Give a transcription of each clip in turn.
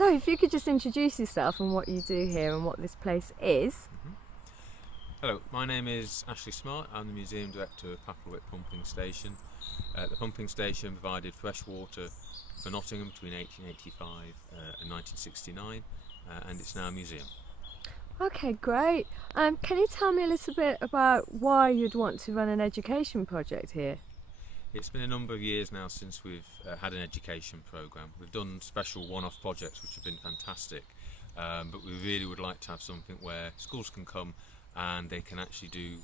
So if you could just introduce yourself and what you do here and what this place is. Hello, my name is Ashley Smart. I'm the Museum Director of Papplewick Pumping Station. The pumping station provided fresh water for Nottingham between 1885 and 1969, and it's now a museum. Okay, great. Can you tell me a little bit about why you'd want to run an education project here? It's been a number of years now since we've had an education programme. We've done special one-off projects which have been fantastic, but we really would like to have something where schools can come and they can actually do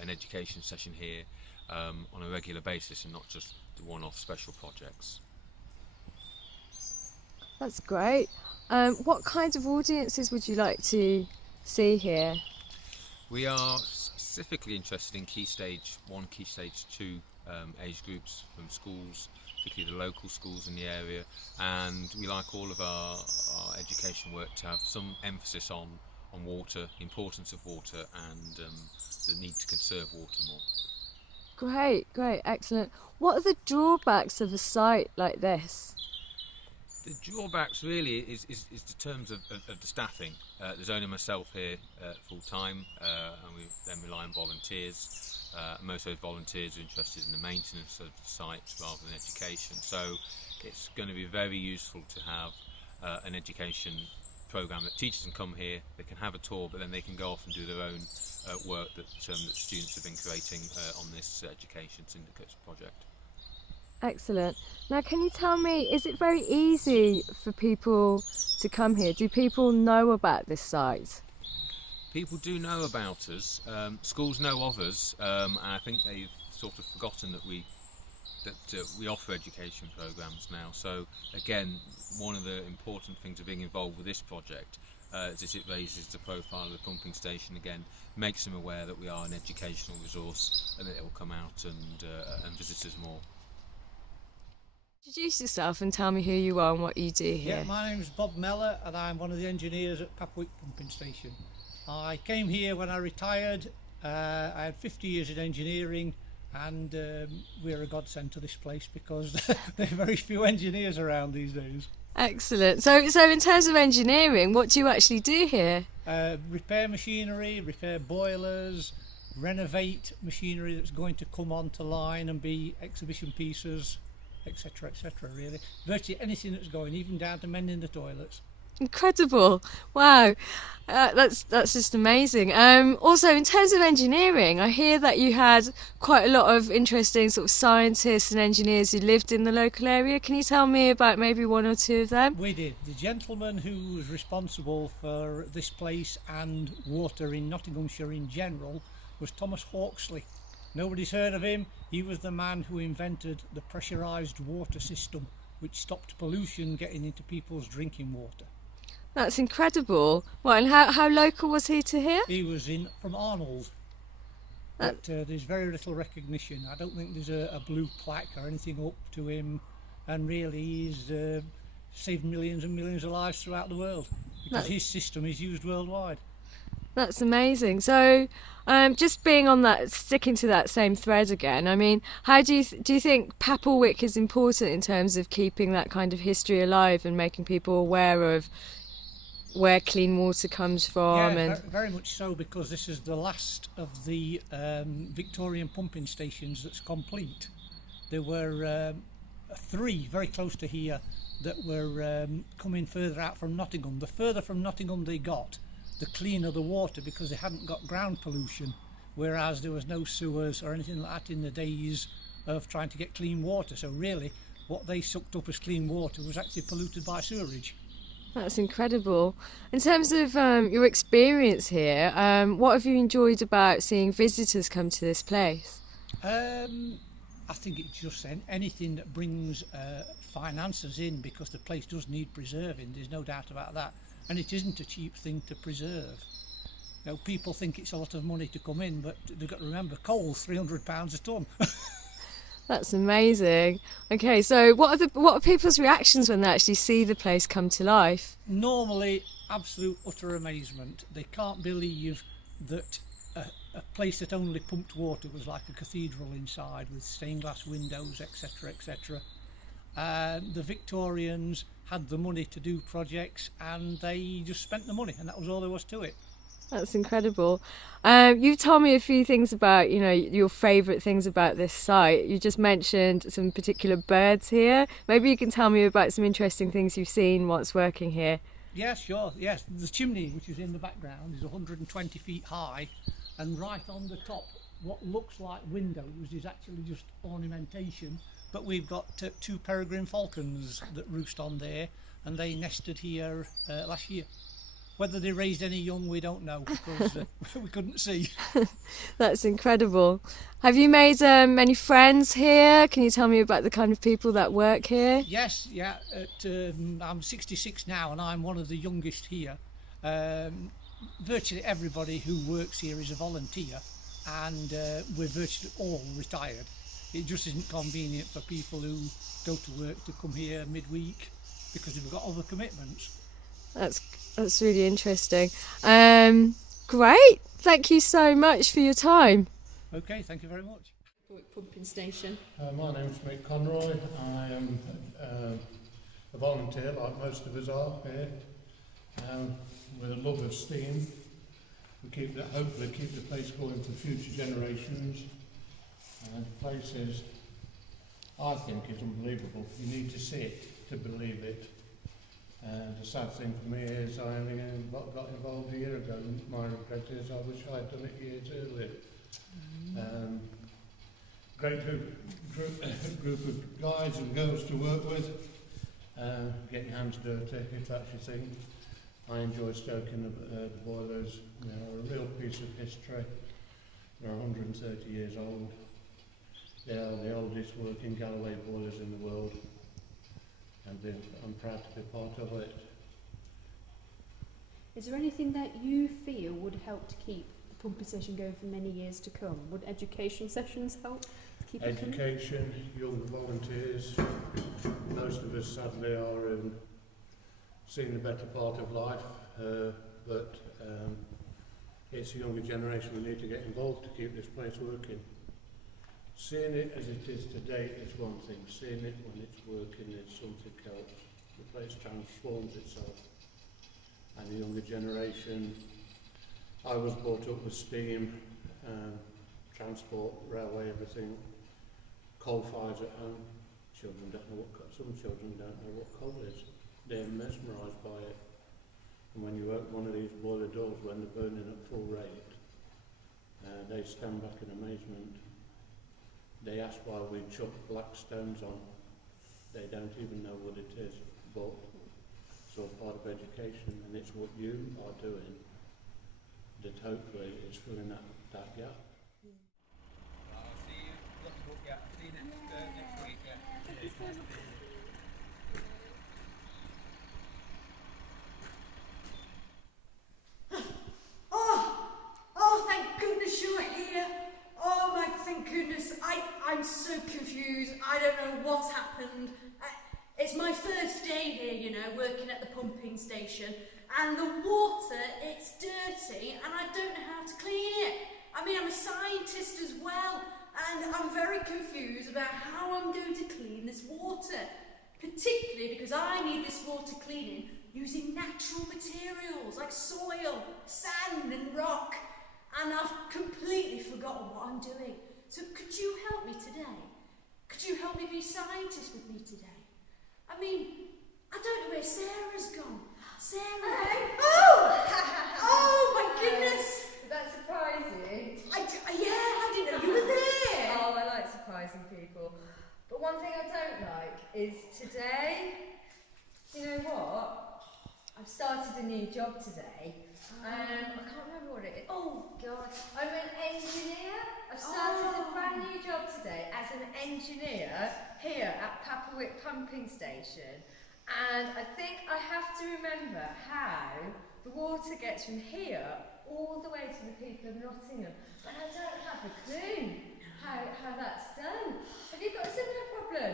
an education session here on a regular basis and not just the one-off special projects. That's great. What kinds of audiences would you like to see here? We are specifically interested in Key Stage 1, Key Stage 2 age groups from schools, particularly the local schools in the area, and we like all of our education work to have some emphasis on water, the importance of water, and the need to conserve water more. Great, excellent. What are the drawbacks of a site like this? The drawbacks really is the terms of the staffing. There's only myself here full time, and we then rely on volunteers. Most of those volunteers are interested in the maintenance of the sites rather than education. So it's going to be very useful to have an education programme that teachers can come here, they can have a tour, but then they can go off and do their own work that students have been creating on this education syndicates project. Excellent. Now can you tell me, is it very easy for people to come here? Do people know about this site? People do know about us, schools know of us, and I think they've sort of forgotten that we offer education programmes now. So again, one of the important things of being involved with this project is that it raises the profile of the pumping station again, makes them aware that we are an educational resource and that it will come out and visit us more. Introduce yourself and tell me who you are and what you do here. Yeah, my name is Bob Meller and I'm one of the engineers at Papplewick Pumping Station. I came here when I retired. I had 50 years in engineering, and we're a godsend to this place because there are very few engineers around these days. Excellent. So in terms of engineering, what do you actually do here? Repair machinery, repair boilers, renovate machinery that's going to come onto line and be exhibition pieces, etc, really. Virtually anything that's going, even down to mending the toilets. Incredible! Wow, that's just amazing. Also, in terms of engineering, I hear that you had quite a lot of interesting sort of scientists and engineers who lived in the local area. Can you tell me about maybe one or two of them? We did. The gentleman who was responsible for this place and water in Nottinghamshire in general was Thomas Hawksley. Nobody's heard of him. He was the man who invented the pressurised water system, which stopped pollution getting into people's drinking water. That's incredible. Well, and how local was he to here? He was from Arnold, but there's very little recognition. I don't think there's a blue plaque or anything up to him, and really he's saved millions and millions of lives throughout the world because his system is used worldwide. That's amazing. So, just being on that, sticking to that same thread again. I mean, how do you think Papplewick is important in terms of keeping that kind of history alive and making people aware of where clean water comes from? Yeah, very much so, because this is the last of the Victorian pumping stations that's complete. There were 3 very close to here that were coming further out from Nottingham. The further from Nottingham they got, the cleaner the water, because they hadn't got ground pollution, whereas there was no sewers or anything like that in the days of trying to get clean water. So really what they sucked up as clean water was actually polluted by sewerage. That's incredible. In terms of your experience here, what have you enjoyed about seeing visitors come to this place? I think it's just anything that brings finances in, because the place does need preserving, there's no doubt about that. And it isn't a cheap thing to preserve. You know, people think it's a lot of money to come in, but they've got to remember, coal's £300 a tonne. That's amazing. Okay, so what are people's reactions when they actually see the place come to life? Normally, absolute utter amazement. They can't believe that a place that only pumped water was like a cathedral inside with stained glass windows, etc, etc. The Victorians had the money to do projects, and they just spent the money, and that was all there was to it. That's incredible. You've told me a few things about, your favourite things about this site. You just mentioned some particular birds here. Maybe you can tell me about some interesting things you've seen whilst working here. Yes, sure. Yes, the chimney, which is in the background, is 120 feet high, and right on the top, what looks like windows is actually just ornamentation. But we've got two peregrine falcons that roost on there, and they nested here last year. Whether they raised any young, we don't know, because we couldn't see. That's incredible. Have you made many friends here? Can you tell me about the kind of people that work here? Yes, yeah. I'm 66 now, and I'm one of the youngest here. Virtually everybody who works here is a volunteer, and we're virtually all retired. It just isn't convenient for people who go to work to come here midweek because they've got other commitments. That's really interesting. Great. Thank you so much for your time. Okay, thank you very much. Pumping station. My name's Mick Conroy. I am a volunteer, like most of us are here, with a love of steam. We hopefully keep the place going for future generations. The place is, I think, is unbelievable. You need to see it to believe it. The sad thing for me is I only got involved a year ago. My regret is I wish I'd done it years earlier. Great group of guys and girls to work with. Get your hands dirty if that's your thing. I enjoy stoking the boilers. A real piece of history. They're 130 years old. They are the oldest working Galloway boilers in the world. And I'm proud to be part of it. Is there anything that you feel would help to keep the pumping station going for many years to come? Would education sessions help keep it coming? Education, younger volunteers. Most of us sadly are seeing the better part of life, but it's the younger generation we need to get involved to keep this place working. Seeing it as it is today is one thing, seeing it when it's working is something else. The place transforms itself. And the younger generation, I was brought up with steam, transport, railway, everything, coal fires at home. Some children don't know what coal is. They're mesmerised by it. And when you open one of these boiler doors when they're burning at full rate, they stand back in amazement. They ask why we chuck black stones on. They don't even know what it is, but it's all part of education, and it's what you are doing that hopefully is filling that gap. I'll see you next week. Oh, thank goodness you're here. Oh my, thank goodness. I'm so confused. I don't know what's happened. It's my first day here, working at the pumping station. And the water, it's dirty and I don't know how to clean it. I mean, I'm a scientist as well. And I'm very confused about how I'm going to clean this water. Particularly because I need this water cleaning using natural materials like soil, sand and rock. And I've completely forgotten what I'm doing. So could you help me today? Could you help me be a scientist with me today? I mean, I don't know where Sarah's gone. Sarah! Hey. Oh my goodness! Did that surprise you? I didn't know you were there. Oh, I like surprising people. But one thing I don't like is today, you know what? I've started a new job today. I can't remember what it is. Oh God, I'm an engineer. I've started a brand new job today as an engineer here at Papplewick pumping station. And I think I have to remember how the water gets from here all the way to the people of Nottingham. But I don't have a clue how that's done. Have you got a similar problem?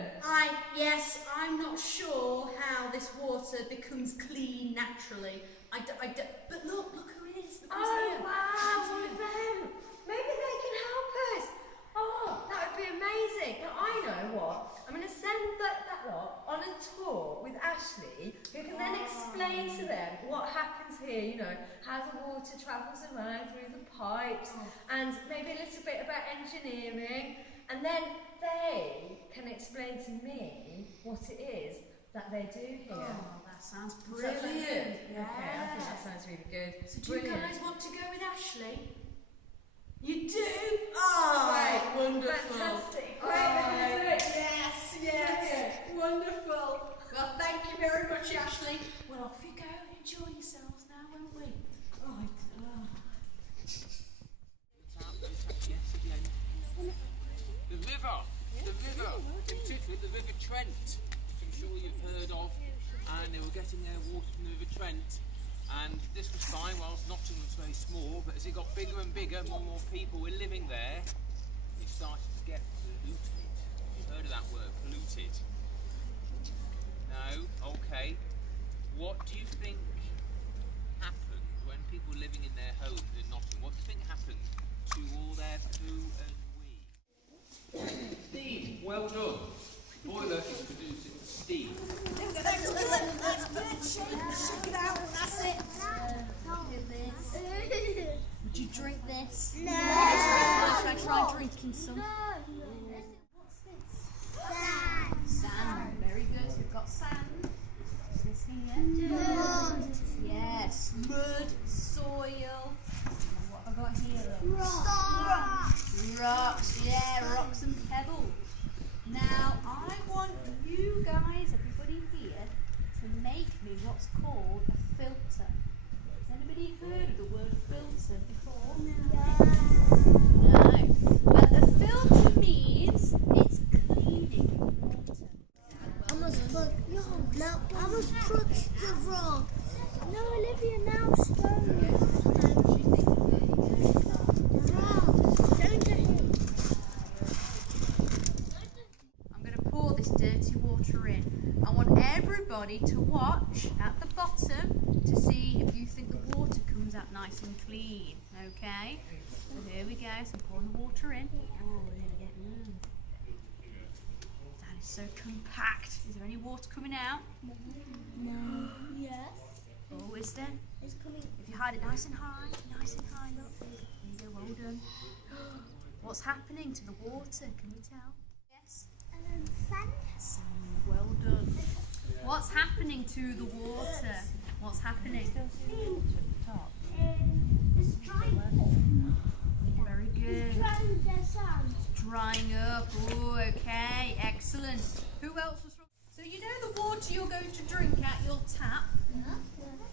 Yes, I'm not sure how this water becomes clean naturally. But look who it is. Look who's here. Wow, one of them. Maybe they can help us. Oh, that would be amazing. Now, I know what. I'm going to send that lot on a tour with Ashley know, how the water travels around through the pipes, and maybe a little bit about engineering, and then they can explain to me what it is that they do here. Oh, that sounds Does that sound brilliant. good? Yeah. Okay, I think that sounds really good. So do you Brilliant. guys want to go with Ashley? You do? Oh, Right, wonderful. fantastic. Oh, Great. yes, yes. Wonderful. Well, thank you very much, Ashley. Well, off you go. Enjoy yourselves now, won't we? Right. The river, in particular the River Trent, which I'm sure you've heard of, and they were getting their water from the River Trent, and this was fine whilst Nottingham was very small, but as it got bigger and bigger, more and more people were living there, it started to get polluted. You've heard of that word, polluted? No? Okay. What do you think happened when people were living in their homes in Nottingham? What do you think happened to all their poo and wee? Steam, well done. Boiler is producing steam. That's good. Shake it out. That's it. Would you drink this? No. Should I try drinking some? What's this? Sand. Very good. So we've got sand. What's this here? Mud. Yes. Mud. Soil. And what have I got here? Rocks. Yeah, rocks and pebbles. Now, I want you guys, everybody here, to make me what's called a filter. Has anybody heard of the word filter before? No. Well, a filter means it's cleaning water. I must put the rock. No, Olivia, now stone. I'm going to pour this dirty water in. I want everybody to watch at the bottom to see if you think the water comes out nice and clean. Okay? So here we go. So I'm pouring the water in. Oh, there we go. That is so compact. Is there any water coming out? No. Yes. Oh, is there? It's coming. If you hide it nice and high, look. There you go, well done. What's happening to the water? Can you tell? Yes. Sand. Well done. What's happening to the water? What's happening? It's drying. Very good. Drying the sand. Drying up. Oh, okay. Excellent. Who else was from? So you know the water you're going to drink at your tap?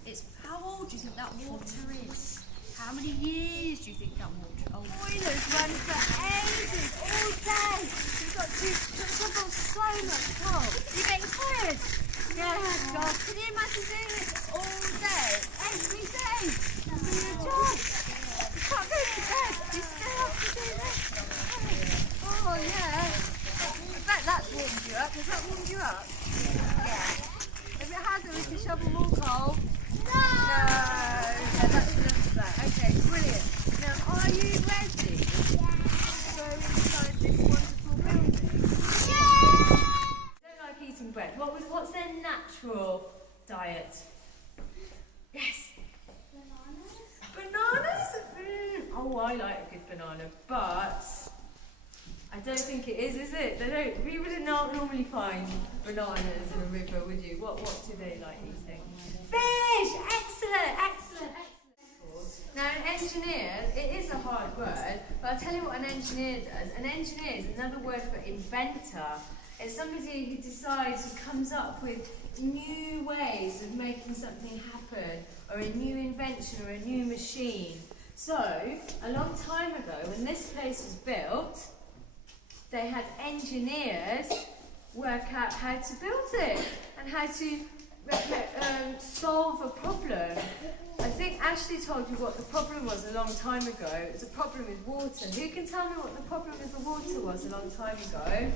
It's how old do you think that water is? How many years do you think that water is old? Boilers run for ages, all day. You've got to shovel so much coal. You get tired? Yeah, God. Can you imagine doing this all day, every day? That's your job. You can't go to bed. You still have to do this. Oh, yeah. I bet that's warmed you up. Has that warmed you up? Yeah. If it hasn't, we can shovel more coal. No! Yeah, that's enough of that. Okay, brilliant. Now, are you ready to go inside this wonderful building? Don't like eating bread. What's their natural diet? Yes. Bananas? Oh, I like a good banana, but I don't think it is it? You would not normally find bananas in a river, would you? What do they like eating? Fish! Excellent. Now, an engineer, it is a hard word, but I'll tell you what an engineer does. An engineer is another word for inventor. It's somebody who decides, who comes up with new ways of making something happen, or a new invention, or a new machine. So, a long time ago, when this place was built, they had engineers work out how to build it, and how to solve a problem. I think Ashley told you what the problem was a long time ago. It was a problem with water. Who can tell me what the problem with the water was a long time ago?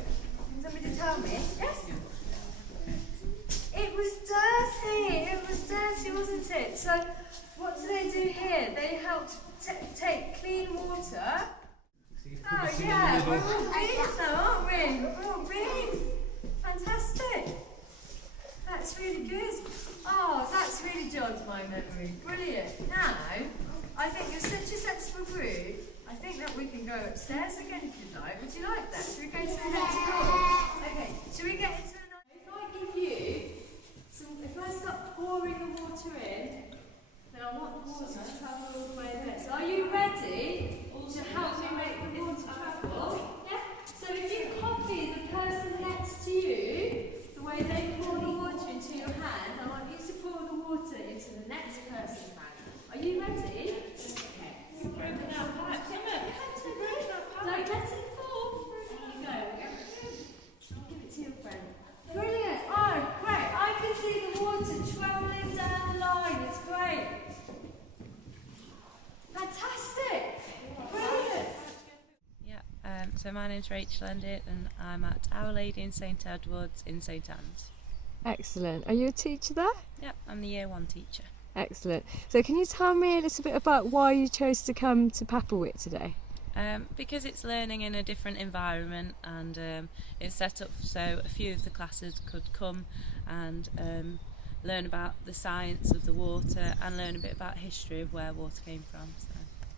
Can somebody tell me? Yes? It was dirty, wasn't it? So what do they do here? They helped take clean water. Oh yeah, we're all beans now, aren't we? We're all beans. Fantastic. That's really good. Oh, that's really jogged my memory. Brilliant. Now, I think you're such a sensible group. I think that we can go upstairs again if you'd like. Would you like that? Should we go to the next floor? Okay, should we get into the next? If I give you some, if I start pouring the water in, then I want the water to travel all the way there. So are you ready to help me make the water travel? Yeah? So if you copy the person next to you, the way they pour the water into your hand, I want you to pour the water into the next person's hand. Are you ready? Don't let it fall. There you go. I'll give it to your friend. Brilliant. Oh, great. I can see the water travelling down the line. It's great. Fantastic. Brilliant. Yeah, so my name's Rachel Endit and I'm at Our Lady in St Edward's in St Anne's. Excellent. Are you a teacher there? Yeah, I'm the Year 1 teacher. Excellent. So can you tell me a little bit about why you chose to come to Papplewick today? Because it's learning in a different environment and it's set up so a few of the classes could come and learn about the science of the water and learn a bit about history of where water came from. So.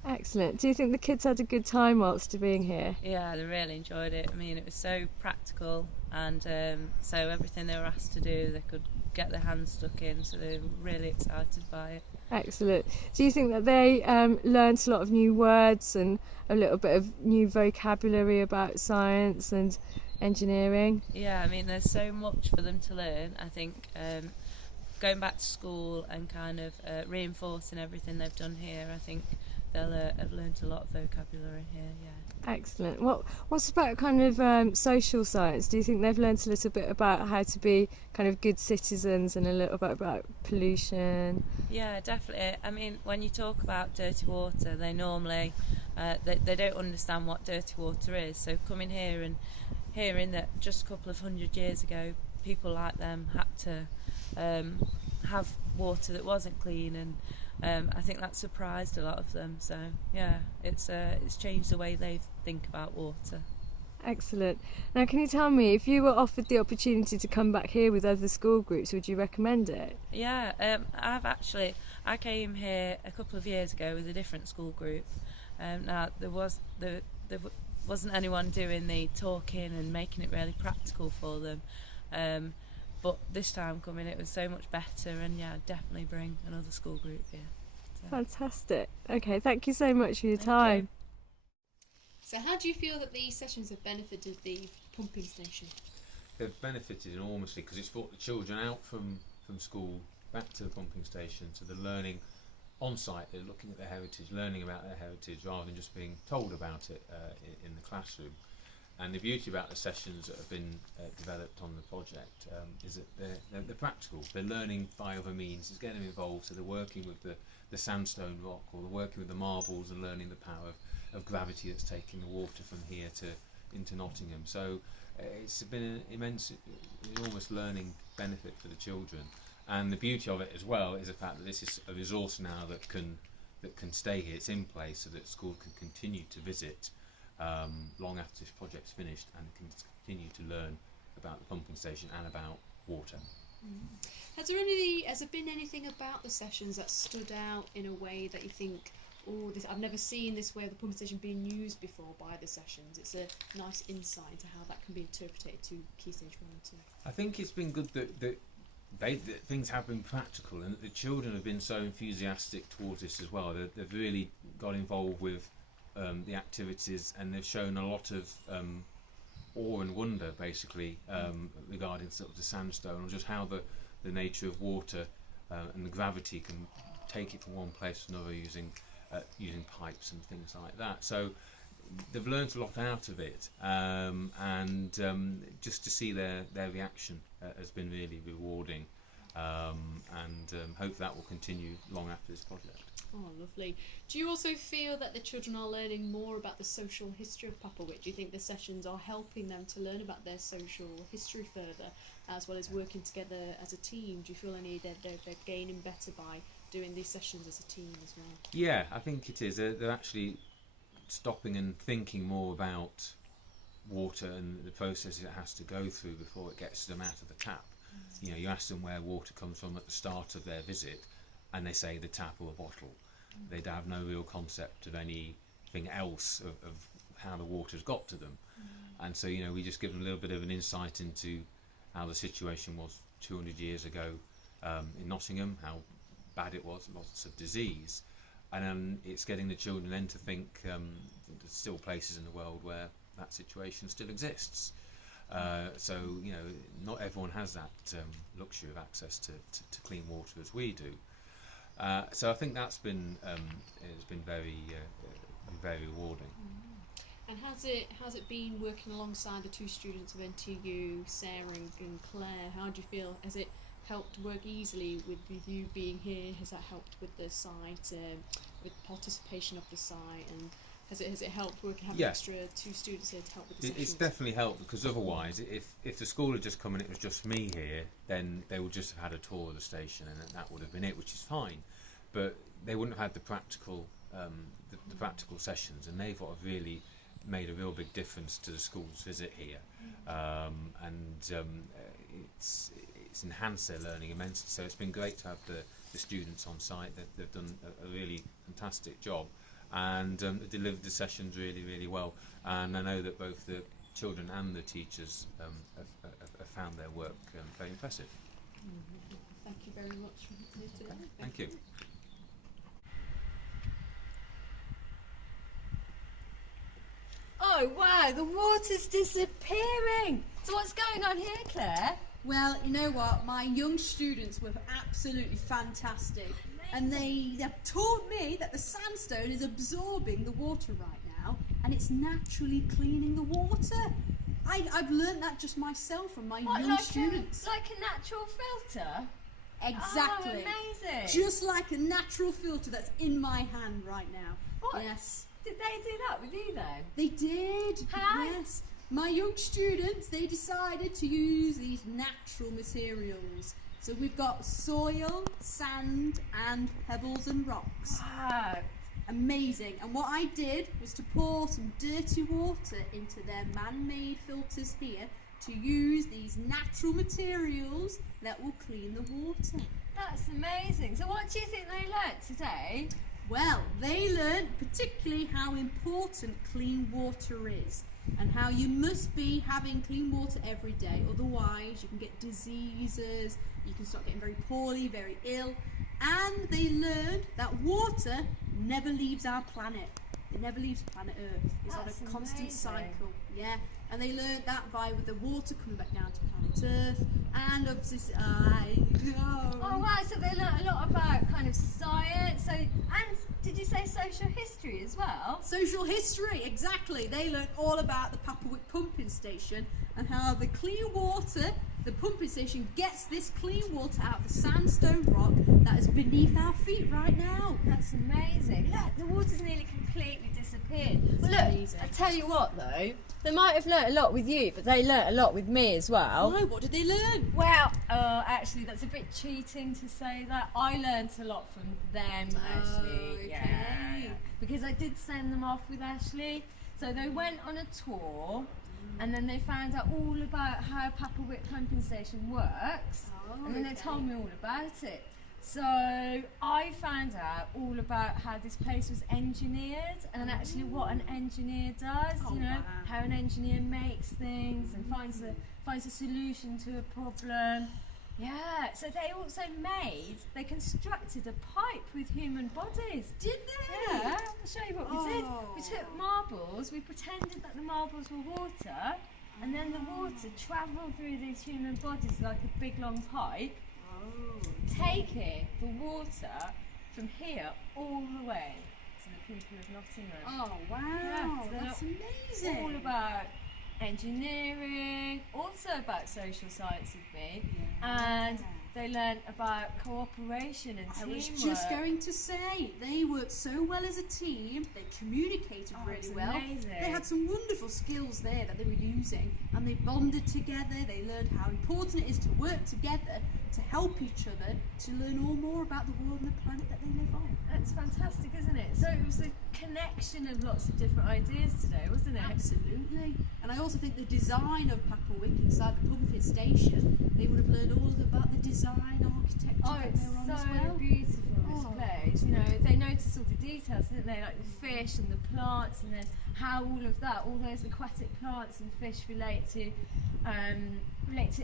Excellent. Do you think the kids had a good time whilst being here? Yeah, they really enjoyed it. I mean, it was so practical and so everything they were asked to do, they could get their hands stuck in, so they were really excited by it. Excellent. Do you think that they learnt a lot of new words and a little bit of new vocabulary about science and engineering? Yeah, I mean, there's so much for them to learn. I think going back to school and kind of reinforcing everything they've done here, I think they'll have learnt a lot of vocabulary here, yeah. Excellent. What's about kind of social science? Do you think they've learnt a little bit about how to be kind of good citizens and a little bit about pollution? Yeah, definitely. I mean, when you talk about dirty water, they normally they don't understand what dirty water is. So coming here and hearing that just a couple of 100 years ago, people like them had to have water that wasn't clean, and I think that surprised a lot of them. So yeah, it's changed the way they think about water. Excellent. Now, can you tell me, if you were offered the opportunity to come back here with other school groups, would you recommend it? Yeah, I came here a couple of years ago with a different school group. Now there wasn't anyone doing the talking and making it really practical for them. But this time coming, it was so much better, and yeah, I'd definitely bring another school group here. So. Fantastic. Okay, thank you so much for your time. So how do you feel that these sessions have benefited the pumping station? They've benefited enormously because it's brought the children out from school back to the pumping station, so they're learning on site, they're looking at their heritage, learning about their heritage rather than just being told about it in the classroom. And the beauty about the sessions that have been developed on the project is that they're practical. They're learning by other means. It's getting them involved. So they're working with the sandstone rock, or they're working with the marbles and learning the power of gravity that's taking the water from here into Nottingham. So it's been an enormous learning benefit for the children. And the beauty of it as well is the fact that this is a resource now that can stay here. It's in place so that schools can continue to visit long after this project's finished, and can continue to learn about the pumping station and about water. Has there been anything about the sessions that stood out in a way that you think, oh, I've never seen this way of the pumping station being used before by the sessions? It's a nice insight into how that can be interpreted to Key Stage 1 and 2. I think it's been good that things have been practical, and that the children have been so enthusiastic towards this as well. They've really got involved with the activities, and they've shown a lot of awe and wonder basically regarding sort of the sandstone, or just how the nature of water and the gravity can take it from one place to another using pipes and things like that. So they've learnt a lot out of it, and just to see their reaction has been really rewarding, and hope that will continue long after this project. Oh, lovely. Do you also feel that the children are learning more about the social history of Papplewick? Do you think the sessions are helping them to learn about their social history further, as well as working together as a team? Do you feel they're gaining better by doing these sessions as a team as well? Yeah, I think it is. They're actually stopping and thinking more about water and the process it has to go through before it gets to them out of the tap. You know, you ask them where water comes from at the start of their visit, and they say the tap or a bottle. They'd have no real concept of anything else of how the water's got to them. And so, you know, we just give them a little bit of an insight into how the situation was 200 years ago in Nottingham, how bad it was, lots of disease. And it's getting the children then to think there's still places in the world where that situation still exists. So, you know, not everyone has that luxury of access to clean water as we do. So I think that's been it's been very very rewarding. And has it been working alongside the two students of NTU, Sarah and Claire? How do you feel? Has it helped work easily with you being here? Has that helped with the site, with participation of the site, and has it helped working having extra two students here to help with the sessions? It's definitely helped, because otherwise, if the school had just come and it was just me here, then they would just have had a tour of the station, and that would have been it, which is fine. But they wouldn't have had the practical the practical sessions, and they've really made a real big difference to the school's visit here, it's enhanced their learning immensely. So it's been great to have the students on site. They've done a really fantastic job, and delivered the sessions really, really well. And I know that both the children and the teachers have found their work very impressive. Thank you very much for here today. Thank you. Oh wow, the water's disappearing. So what's going on here, Claire? Well, you know what? My young students were absolutely fantastic. And they've taught me that the sandstone is absorbing the water right now, and it's naturally cleaning the water. I've learned that just myself from my young students. Like a natural filter? Exactly. Oh, amazing. Just like a natural filter that's in my hand right now. What? Yes. Did they do that with you then? They did. How? Yes. My young students, they decided to use these natural materials. So we've got soil, sand, and pebbles and rocks. Wow. Amazing. And what I did was to pour some dirty water into their man-made filters here to use these natural materials that will clean the water. That's amazing. So what do you think they learnt today? Well, they learned particularly how important clean water is, and how you must be having clean water every day, otherwise you can get diseases, you can start getting very poorly, very ill. And they learned that water never leaves our planet. It never leaves planet Earth. It's on a constant cycle. Yeah. And they learned that with the water coming back down to planet Earth, and obviously Oh wow, so they learnt a lot about kind of science. So, and did you say social history as well? Social history, exactly. They learned all about the Papplewick pumping station and how the clean water, the pumping station gets this clean water out of the sandstone rock that is beneath our feet right now. That's amazing. Look, the water's nearly completely disappeared. Well, look, amazing. I tell you what though, they might have learnt a lot with you, but they learnt a lot with me as well. Why? What did they learn? Well, actually, that's a bit cheating to say that. I learnt a lot from them, actually. Okay. Yeah. Because I did send them off with Ashley. So they went on a tour, and then they found out all about how Papplewick pumping station works, and then they told me all about it. So I found out all about how this place was engineered, and actually what an engineer does. You know, how an engineer makes things and finds a solution to a problem. Yeah, so they constructed a pipe with human bodies. Did they? Yeah, I'll show you what we did. We took marbles, we pretended that the marbles were water, and then the water travelled through these human bodies like a big long pipe, taking the water from here all the way to the people of Nottingham. Oh wow, Yeah, so that's amazing. all about engineering, also about social science with me, and they learned about cooperation and teamwork. I was just going to say, they worked so well as a team, they communicated really well. Amazing. They had some wonderful skills there that they were using, and they bonded together. They learned how important it is to work together to help each other to learn all more about the world and the planet that they live on. That's fantastic, isn't it? So it was a connection of lots of different ideas today, wasn't it? Absolutely. And I also think the design of Papplewick inside the Papplewick station, they would have learned all about the design architecture Oh, that it's they were on so as well. beautiful, this Oh. place. You know, they noticed all the details, didn't they? Like the fish and the plants, and then how all of that, all those aquatic plants and fish relate to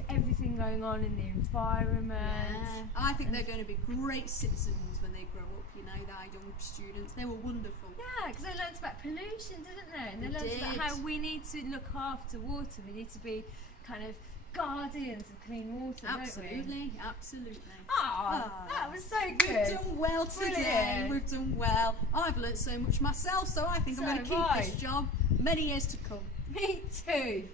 everything going on in the environment. Yeah. I think they're going to be great citizens when they grow up, you know, our young students. They were wonderful. Yeah, because they learnt about pollution, didn't they? And they They learnt about did. how we need to look after water. We need to be kind of guardians of clean water, don't we? Absolutely, absolutely. Ah, that was so We've good. done well today. Brilliant. We've done well. I've learnt so much myself, so I think I'm So going to keep have I. this job many years to come. Me too.